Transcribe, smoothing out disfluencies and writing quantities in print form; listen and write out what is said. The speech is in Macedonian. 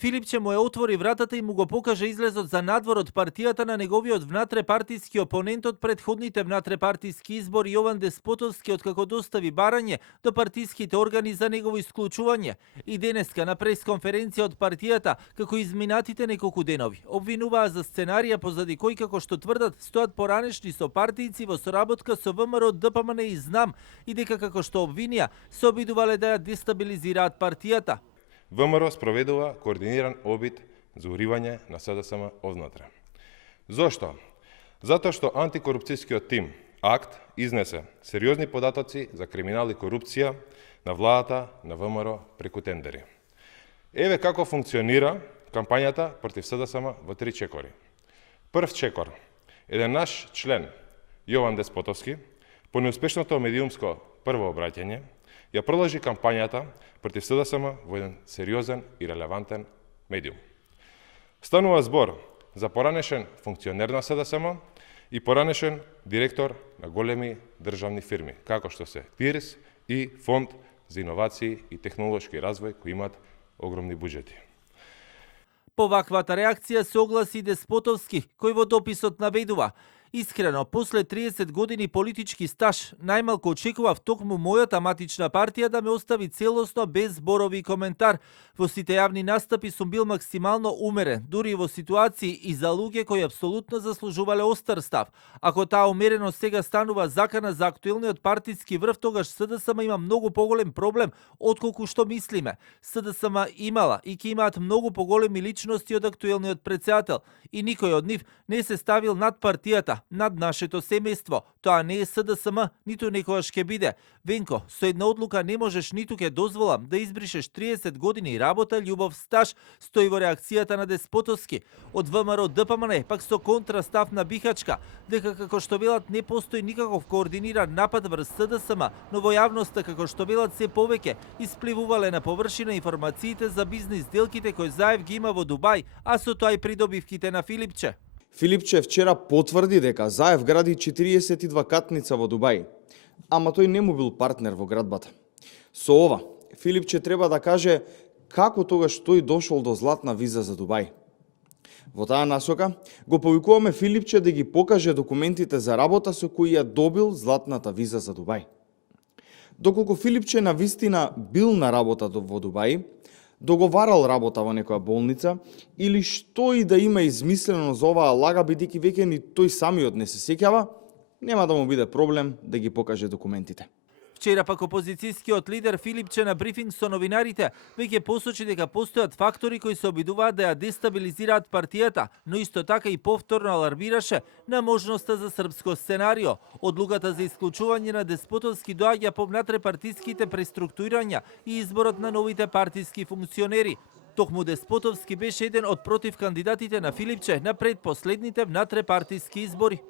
Филипче му ја отвори вратата и му го покаже излезот за надвор од партијата на неговиот внатрепартиски опонент од предходните внатрепартиски избори Јован Деспотовски, откако достави барање до партиските органи за негово исклучување. И денеска на пресконференција од партијата, како изминатите неколку денови, обвинуваа за сценарија позади кој, како што тврдат, стојат поранешни сопартијци во соработка со ВМРО, ДПМН и ЗНАМ, и дека, како што обвинија, се обидувале да ја дестабилизираат партијата. ВМРО спроведува координиран обид за уривање на СДСМ однатре. Зошто? Затоа што антикорупцијскиот тим АКТ изнесе сериозни податоци за криминал и корупција на владата на ВМРО преку тендери. Еве како функционира кампањата против СДСМ во 3 чекори. Прв чекор. Еден наш член, Јован Деспотовски, по неуспешното медиумско прво обраќање, ја продолжи кампањата против СДСМ во еден сериозен и релевантен медиум. Станува збор за поранешен функционер на СДСМ и поранешен директор на големи државни фирми, како што се ПИРС и Фонд за иновации и технолошки развој, кои имаат огромни буџети. По ваквата реакција се огласи Деспотовски, кој во дописот наведува: искрено, после 30 години политички стаж, најмалку очекував токму мојата матична партија да ме остави целосно без зборови и коментар. Во сите јавни настапи сум бил максимално умерен, дури во ситуации и за луѓе кои апсолутно заслужувале остар став. Ако таа умереност сега станува закана за актуелниот партиски врв, тогаш СДСМ има многу поголем проблем отколку што мислиме. СДСМ имала и ќе имаат многу поголеми личности од актуелниот претседател и никој од нив не се ставил над партијата, над нашето семејство. Тоа не е СДСМ, ниту некогаш ќе биде. Венко, со една одлука не можеш ниту ќе дозволам да избришеш 30 години работа, љубов, стаж, стои во реакцијата на Деспотовски. Од ВМРО ДПМН пак со контрастав на Бихачка, дека како што велат не постои никаков координиран напад врз СДСМ, но во јавноста како што велат се повеќе испливувале на површина информациите за бизнис делките кои Заев ги има во Дубај, а со тоа и придобивките на Филипче. Филипче вчера потврди дека Заев гради 42 катница во Дубај, ама тој не му бил партнер во градбата. Со ова, Филипче треба да каже како тогаш тој дошол до златна виза за Дубај. Во таа насока, го повикуваме Филипче да ги покаже документите за работа со кои ја добил златната виза за Дубај. Доколку Филипче на вистина бил на работа во Дубај, договарал работа во некоја болница или што и да има измислено за оваа лага, бидејќи веќе ни тој самиот не се сеќава, нема да му биде проблем да ги покаже документите. Вчера пак опозицијскиот лидер Филипче на брифинг со новинарите веќе посочи дека постојат фактори кои се обидуваат да ја дестабилизираат партијата, но исто така и повторно алармираше на можноста за српско сценарио. Одлуката за исклучување на Деспотовски доаѓа по внатрепартиските преструктурирања и изборот на новите партиски функционери. Токму Деспотовски беше еден од против кандидатите на Филипче на предпоследните внатрепартиски избори.